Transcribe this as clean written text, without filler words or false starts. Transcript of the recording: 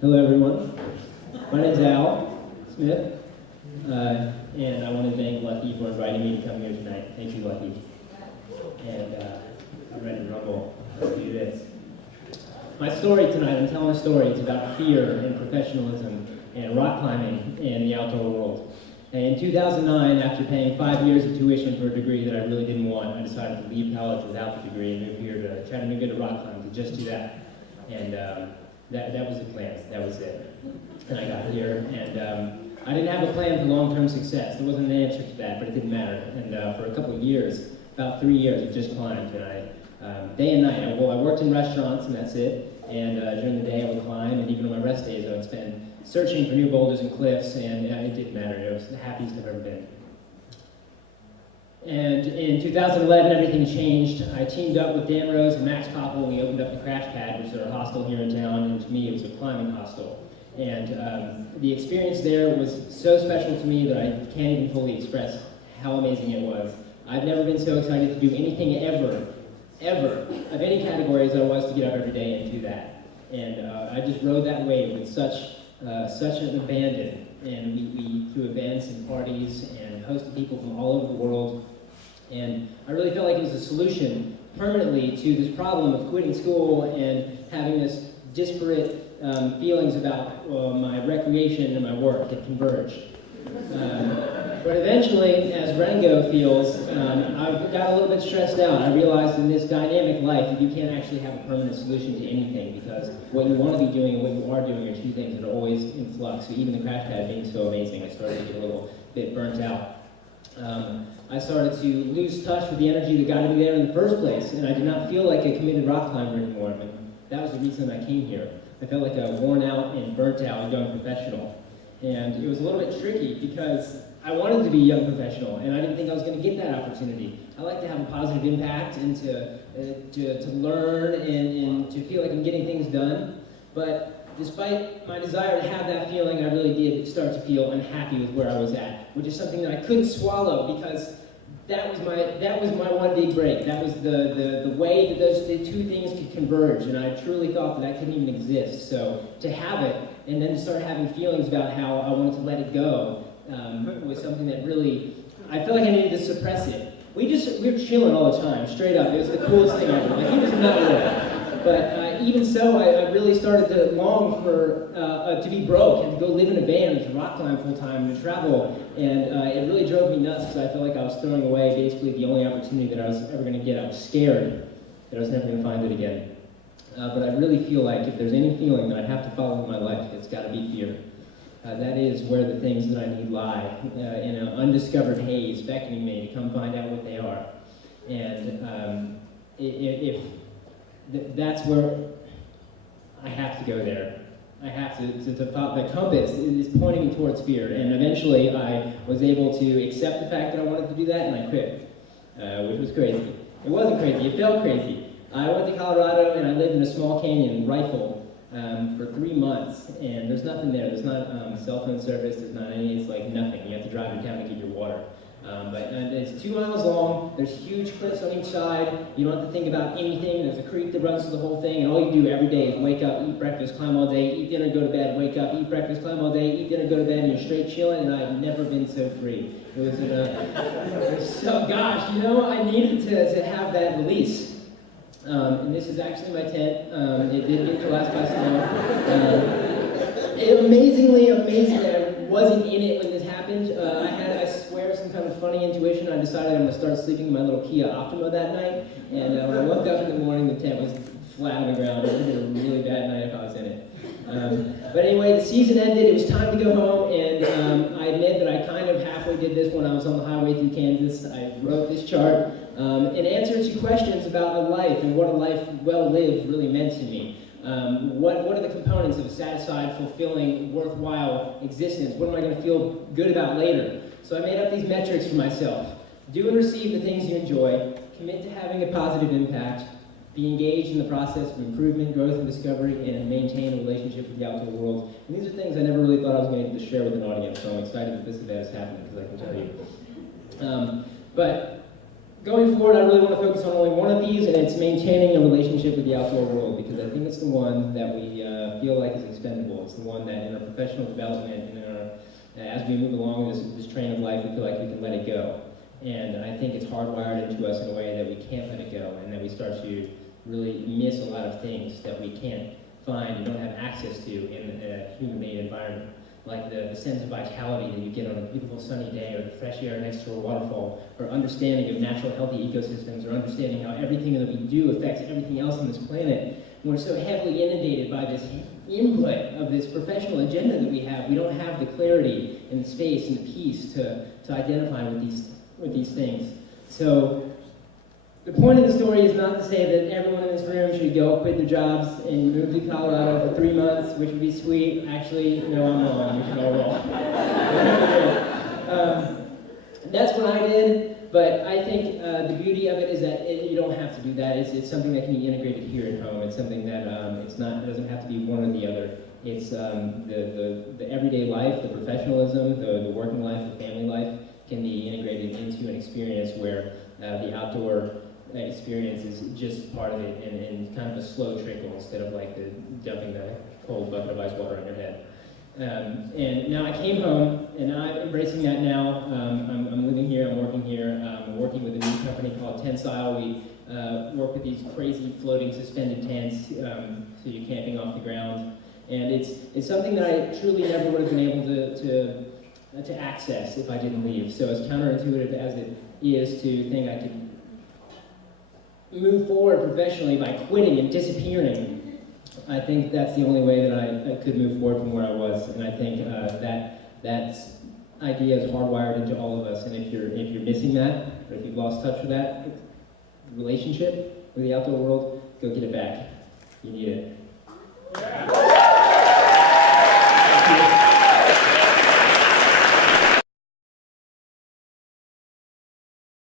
Hello, everyone. My name is Al Smith, and I want to thank Lucky for inviting me to come here tonight. Thank you, Lucky. And I'm ready to rumble. Let's do this. My story tonight, I'm telling a story. It's about fear and professionalism and rock climbing in the outdoor world. And in 2009, after paying 5 years of tuition for a degree that I really didn't want, I decided to leave college without the degree and move here to Chattanooga to rock climb, to just do that. And that was the plan. That was it. And I got here, and I didn't have a plan for long-term success. There wasn't an answer to that, but it didn't matter. And for a couple of years, about 3 years, I just climbed. And day and night, I worked in restaurants, and that's it. And during the day, I would climb, and even on my rest days, I would spend searching for new boulders and cliffs, and it didn't matter. It was the happiest I've ever been. And in 2011, everything changed. I teamed up with Dan Rose and Max Koppel. We opened up the Crash Pad, which is our hostel here in town, and to me, it was a climbing hostel. And the experience there was so special to me that I can't even fully express how amazing it was. I've never been so excited to do anything ever, of any category as I was to get up every day and do that. And I just rode that wave with such an abandon. And we threw events and parties and hosted people from all over the world. And I really felt like it was a solution permanently to this problem of quitting school and having this disparate feelings about my recreation and my work that converged. But eventually, as Rengo feels, I got a little bit stressed out. I realized in this dynamic life that you can't actually have a permanent solution to anything, because what you want to be doing and what you are doing are two things that are always in flux. So even the Crash Pad being so amazing, I started to get a little bit burnt out. I started to lose touch with the energy that got me there in the first place, and I did not feel like a committed rock climber anymore. And that was the reason I came here. I felt like a worn out and burnt out young professional. And it was a little bit tricky because I wanted to be a young professional, and I didn't think I was going to get that opportunity. I like to have a positive impact and to learn and to feel like I'm getting things done. But despite my desire to have that feeling, I really did start to feel unhappy with where I was at, which is something that I couldn't swallow because that was my one big break. That was the way that those two things could converge, and I truly thought that couldn't even exist. So to have it, and then to start having feelings about how I wanted to let it go, was something that really, I felt like I needed to suppress it. We were chilling all the time, straight up. It was the coolest thing ever. Like, he was nowhere. But even so, I really started to long for, to be broke and to go live in a van and to rock climb full time and to travel. And it really drove me nuts because I felt like I was throwing away basically the only opportunity that I was ever going to get. I was scared that I was never going to find it again. But I really feel like if there's any feeling that I have to follow in my life, it's got to be fear. That is where the things that I need lie, in an undiscovered haze, beckoning me to come find out what they are. And that's where I have to go there. I have to follow. The compass is pointing me towards fear. And eventually I was able to accept the fact that I wanted to do that, and I quit, which was crazy. It wasn't crazy, it felt crazy. I went to Colorado and I lived in a small canyon, Rifle, for 3 months, and there's nothing there. There's not cell phone service, there's not any, it's like nothing. You have to drive to town to get your water. But it's 2 miles long, there's huge cliffs on each side, you don't have to think about anything, there's a creek that runs through the whole thing, and all you do every day is wake up, eat breakfast, climb all day, eat dinner, go to bed, wake up, eat breakfast, climb all day, eat dinner, go to bed, and you're straight chilling, and I've never been so free. It was so, gosh, you know, I needed to have that release. And this is actually my tent. It did get collapsed by snow. Amazingly, I wasn't in it when this happened. I had, I swear, some kind of funny intuition. I decided I'm going to start sleeping in my little Kia Optima that night. And when I woke up in the morning, the tent was flat on the ground. It would have been a really bad night if I was in it. But anyway, the season ended. It was time to go home, and I admit that I kind of halfway did this when I was on the highway through Kansas. I wrote this chart in answer to questions about a life and what a life well lived really meant to me. What are the components of a satisfied, fulfilling, worthwhile existence? What am I going to feel good about later? So I made up these metrics for myself. Do and receive the things you enjoy. Commit to having a positive impact. Be engaged in the process of improvement, growth, and discovery, and maintain a relationship with the outdoor world. And these are things I never really thought I was going to be able to share with an audience, so I'm excited that this event is happening, because I can tell you. But going forward, I really want to focus on only one of these, and it's maintaining a relationship with the outdoor world, because I think it's the one that we feel like is expendable. It's the one that in our professional development and in our, as we move along this train of life, we feel like we can let it go. And I think it's hardwired into us in a way that we can't let it go, and that we start to really miss a lot of things that we can't find and don't have access to in a human-made environment. Like the sense of vitality that you get on a beautiful sunny day, or the fresh air next to a waterfall, or understanding of natural healthy ecosystems, or understanding how everything that we do affects everything else on this planet. And we're so heavily inundated by this input of this professional agenda that we have. We don't have the clarity and the space and the peace to identify with these things. So the point of the story is not to say that everyone in this room should go quit their jobs and move to Colorado for 3 months, which would be sweet. Actually, no, I'm wrong. We should all roll. That's what I did, but I think the beauty of it is that you don't have to do that. It's something that can be integrated here at home. It's something that it doesn't have to be one or the other. It's the everyday life, the professionalism, the working life, the family life can be integrated into an experience where the outdoor experience is just part of it, and kind of a slow trickle instead of like dumping the cold bucket of ice water on your head. And now I came home, and I'm embracing that now. I'm living here, I'm working here. I'm working with a new company called Tensile. We work with these crazy floating suspended tents, so you're camping off the ground. And it's something that I truly never would have been able to access if I didn't leave. So as counterintuitive as it is to think I could move forward professionally by quitting and disappearing, I think that's the only way that I could move forward from where I was. And I think that idea is hardwired into all of us. And if you're missing that, or if you've lost touch with that relationship with the outdoor world, go get it back. You need it.